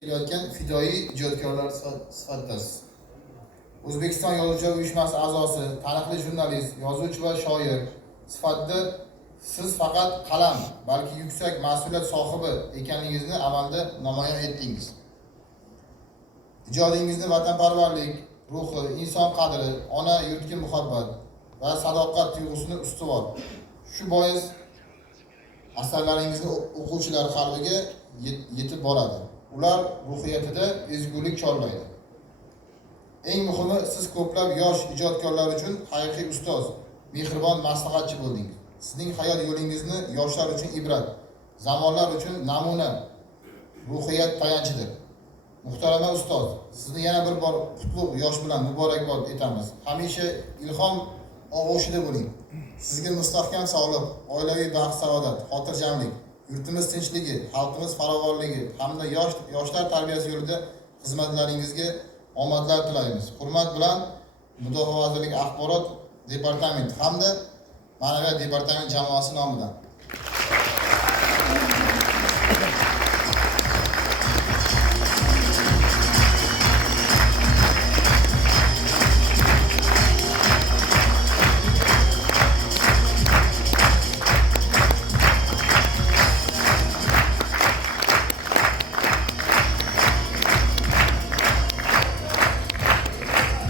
kelayotgan fidoyi ijodkorlar sifatidasiz. O'zbekiston Yozuvchilar uyushmasi a'zosi, taniqli jurnalist, yozuvchi va shoir sifatida siz faqat qalam, balki yuksak mas'uliyat sohibi ekanligingizni amalda namoyon etdingiz. Ijodingizda vatanparvarlik ruhi, inson qadri, ona yurtga muhabbat va sadoqat tuyg'usini ustuvor. Shu bois asarlaringizni o'quvchilar qalbiga yetib boradi. Ular ruhiyatida ezgulik chorlaydi. Eng muhimi, siz ko'plab yosh ijodkorlar uchun haqiqiy ustoz, mehribon maslahatchi bo'ldingiz. Sizning hayot yo'lingizni yoshlar uchun ibrat, zamonlar uchun namuna, ruhiyat tayanchidir. Muhtarama ustoz, sizni yana bir bor qutlug' yosh bilan muborakbod etamiz. Hamisha ilhom og'ushida bo'ling. Sizga mustahkam sog'liq, oilaviy baxt, saodat, xotirjamlik, yurtimiz tinchligi, xalqimiz farovonligi hamda yoshlar tarbiyasi yo'lida xizmatlaringizga omadlar tilaymiz. Hurmat bilan Mudofaa vazirligi axborot departamenti hamda Ma'naviyat departamenti jamoasi nomidan